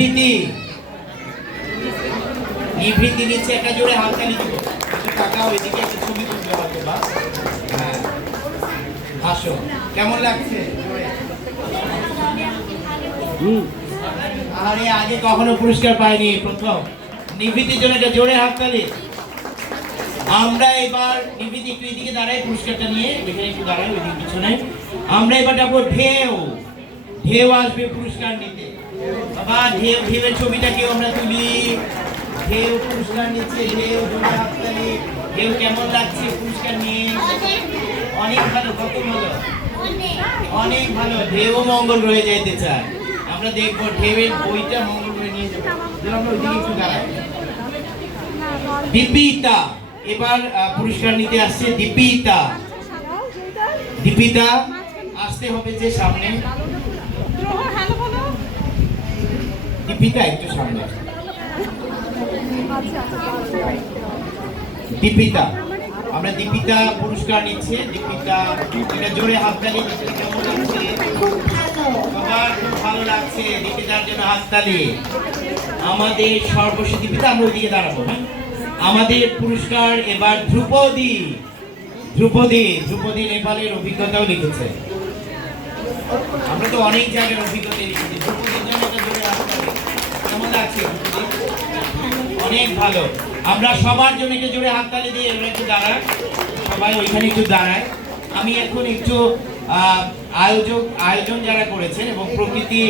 নিভৃতি নিভৃতি নিচ্ছে একটা জোরে হাততালি দিব। টাকা ওইদিকে একটা ছবি তুলবে হয়তো বা। হ্যাঁ আসো, কেমন লাগছে? আরে আগে কখনো পুরস্কার পাইনি, প্রথম। নিভৃতির জন্য একটা জোরে হাততালি। আমরা এবার নিভৃতি একটু এদিকে দাঁড়াই, পুরস্কারটা নিয়ে এখানে একটু দাঁড়াই, ওইদিকে পিছনে। আমরা এবার ডাকবো ঢেউ। ঢেউ আসবে পুরস্কার নিতে। বাবা ঢেউ, ঢেউয়ের ছবিটা কেউ আমরা তুলি। ঢেউ পুরস্কার নিচ্ছে, ঢেউ জোরে হাততালি। ঢেউ কেমন লাগছে পুরস্কার নিয়ে? অনেক ভালো। কত ভালো? অনেক ভালো। ঢেউ মঙ্গল রয়ে যাইতে চায়। আমরা দেখবো ঢেউয়ের বইটা মঙ্গল রয়ে নিয়ে যাবো। আমরা ওইদিকে একটু দাঁড়াই। দীপিতা এবার পুরস্কার নিতে আসছে। দীপিতা, দীপিতা আসতে হবে যে সামনে। দীপিতা একটু সামনে। দীপিতা, আমরা দীপিতা পুরস্কার নিচ্ছে। দীপিতা এটা জোরে হাততালি। দীপিতা কেমন লাগছে? বাবা খুব ভালো লাগছে। দীপিতার জন্য হাততালি। আমাদের সর্বশেষ দীপিতা, আমরা ওইদিকে দাঁড়াবো। হ্যাঁ, আমাদের পুরস্কার এবার ধ্রুপদী। ধ্রুপদী, ধ্রুপদী নেপালের অভিজ্ঞতাও লিখেছে। আমরা তো অনেক জায়গার অভিজ্ঞতা লিখেছি। ধ্রুপদীর জন্য একটা জোরে হাততালি। কেমন লাগছে? অনেক ভালো। আমরা সবার জন্য একটু জোরে হাততালি দিয়ে এবার একটু দাঁড়াই। সবাই ওইখানে একটু দাঁড়ায়। আমি এখন একটু আয়োজন যারা করেছেন এবং প্রকৃতি